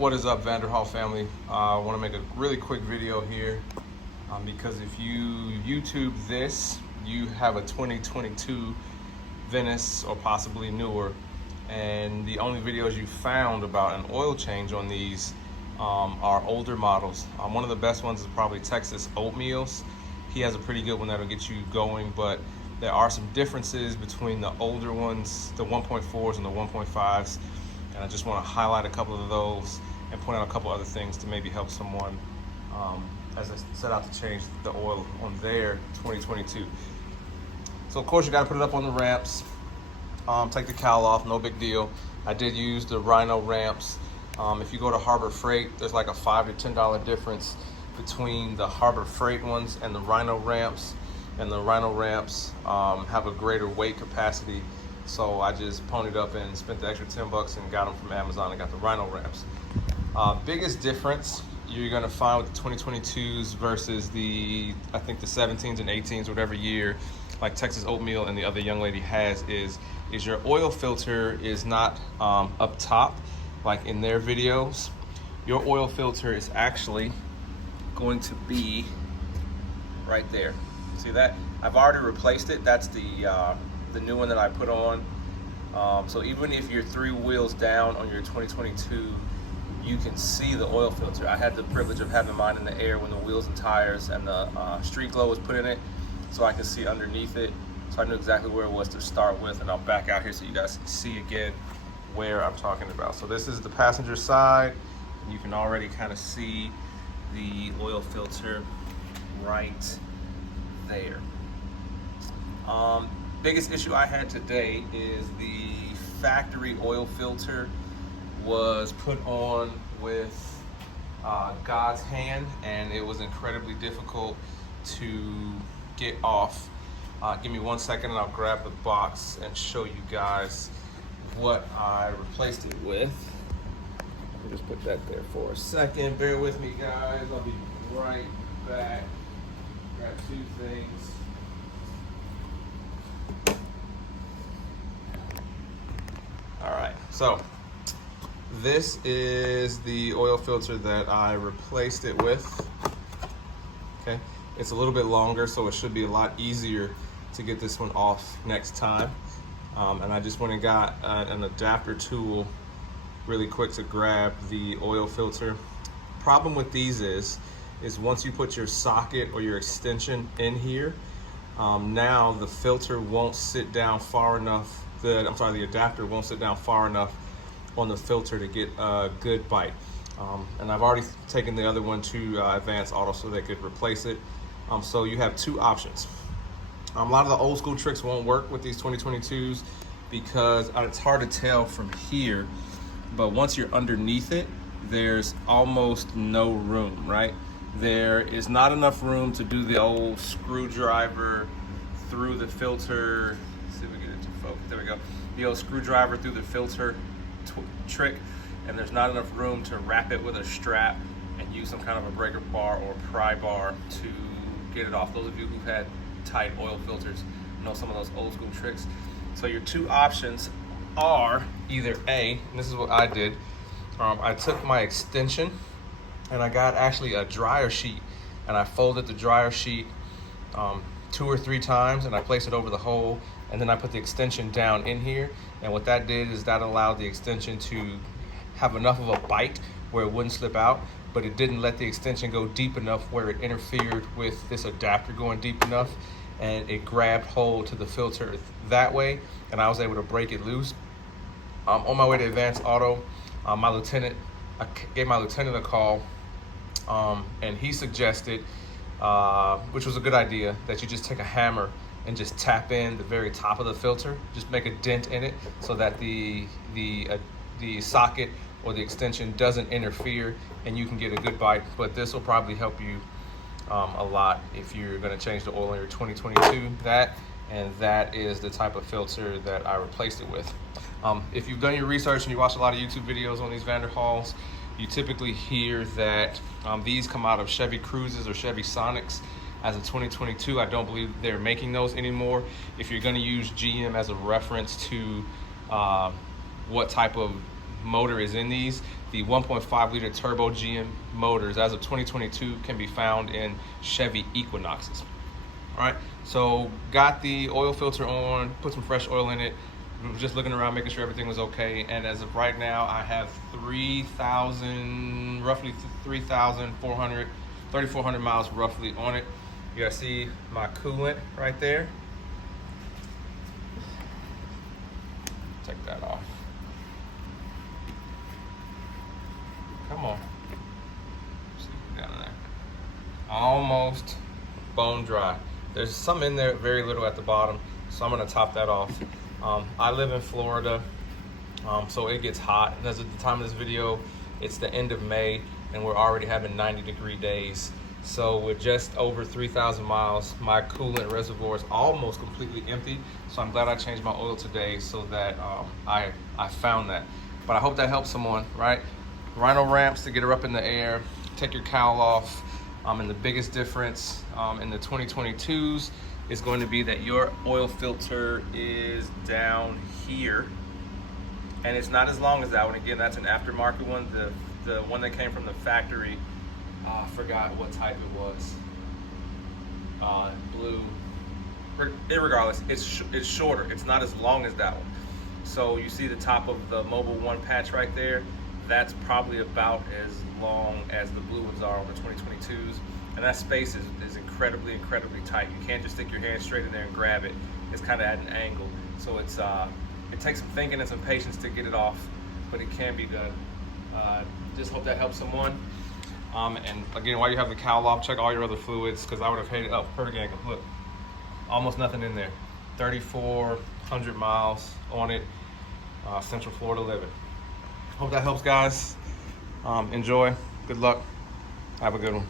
What is up, Vanderhall family? I want to make a really quick video here because if you YouTube this, you have a 2022 Venice or possibly newer, and the only videos you found about an oil change on these are older models. One of the best ones is probably Texas Oatmeal's. He has a pretty good one that'll get you going, but there are some differences between the older ones, the 1.4s and the 1.5s, and I just want to highlight a couple of those and point out a couple other things to maybe help someone as I set out to change the oil on their 2022. So of course you got to put it up on the ramps, take the cowl off, no big deal. I did use the Rhino ramps. If you go to Harbor Freight, there's like a $5 to $10 difference between the Harbor Freight ones and the Rhino ramps. And the Rhino ramps have a greater weight capacity. So I just ponied up and spent the extra 10 bucks and got them from Amazon and got the Rhino ramps. Biggest difference you're gonna find with the 2022s versus the, I think the 17s and 18s, whatever year, like Texas Oatmeal and the other young lady has, is your oil filter is not up top like in their videos. Your oil filter is actually going to be right there. See that? I've already replaced it. That's the new one that I put on. So even if you're 3 wheels down on your 2022, you can see the oil filter. I had the privilege of having mine in the air when the wheels and tires and the street glow was put in it, so I could see underneath it. So I knew exactly where it was to start with, and I'll back out here so you guys can see again where I'm talking about. So this is the passenger side, and you can already kind of see the oil filter right there. Biggest issue I had today is the factory oil filter was put on with God's hand, and it was incredibly difficult to get off. Give me 1 second and I'll grab the box and show you guys what I replaced it with. Let me just put that there for a second. Bear with me, guys. I'll be right back. Grab 2 things. All right, so this is the oil filter that I replaced it with. Okay, it's a little bit longer, so it should be a lot easier to get this one off next time. And I just went and got an adapter tool really quick to grab the oil filter. Problem with these is once you put your socket or your extension in here, now the filter won't sit down far enough. The adapter won't sit down far enough on the filter to get a good bite. And I've already taken the other one to Advanced Auto so they could replace it. So you have 2 options. A lot of the old school tricks won't work with these 2022s because it's hard to tell from here, but once you're underneath it, there's almost no room, right? There is not enough room to do the old screwdriver through the filter. Let's see if we get it to focus. There we go. The old screwdriver through the filter trick, and there's not enough room to wrap it with a strap and use some kind of a breaker bar or pry bar to get it off. Those of you who've had tight oil filters know some of those old school tricks. So your 2 options are either A, and this is what I did, I took my extension and I got actually a dryer sheet, and I folded the dryer sheet 2 or 3 times, and I placed it over the hole, and then I put the extension down in here. And what that did is that allowed the extension to have enough of a bite where it wouldn't slip out, but it didn't let the extension go deep enough where it interfered with this adapter going deep enough, and it grabbed hold to the filter that way, and I was able to break it loose. On my way to Advanced Auto, I gave my lieutenant a call, and he suggested, which was a good idea, that you just take a hammer and just tap in the very top of the filter, just make a dent in it so that the socket or the extension doesn't interfere and you can get a good bite. But this will probably help you a lot if you're going to change the oil in your 2022. That is the type of filter that I replaced it with. If you've done your research and you watch a lot of YouTube videos on these Vanderhalls, you typically hear that these come out of Chevy Cruzes or Chevy Sonics. As of 2022, I don't believe they're making those anymore. If you're going to use GM as a reference to what type of motor is in these. The 1.5 liter turbo GM motors as of 2022 can be found in Chevy Equinoxes. All right, so got the oil filter on, put some fresh oil in it, just looking around, making sure everything was okay. And as of right now, I have roughly 3,400 miles roughly on it. You guys see my coolant right there. Take that off. Come on. See down there. Almost bone dry. There's some in there, very little at the bottom, so I'm gonna top that off. I live in Florida, so it gets hot. And as of the time of this video, it's the end of May, and we're already having 90-degree days. So with just over 3,000 miles, my coolant reservoir is almost completely empty. So I'm glad I changed my oil today so that I found that. But I hope that helps someone, right? Rhino ramps to get her up in the air, take your cowl off. And the biggest difference in the 2022s is going to be that your oil filter is down here. And it's not as long as that one. Again, that's an aftermarket one. The one that came from the factory, I forgot what type it was. Blue. Irregardless, it's shorter. It's not as long as that one. So you see the top of the Mobile One patch right there. That's probably about as long as the blue ones are on the 2022s. And that space is incredibly, incredibly tight. You can't just stick your hand straight in there and grab it. It's kind of at an angle. So it takes some thinking and some patience to get it off, but it can be done. Just hope that helps someone. And again, while you have the cowl off, check all your other fluids, because I would have hated, oh, perfect angle, look. Almost nothing in there. 3,400 miles on it, Central Florida living. Hope that helps, guys. Enjoy, good luck, have a good one.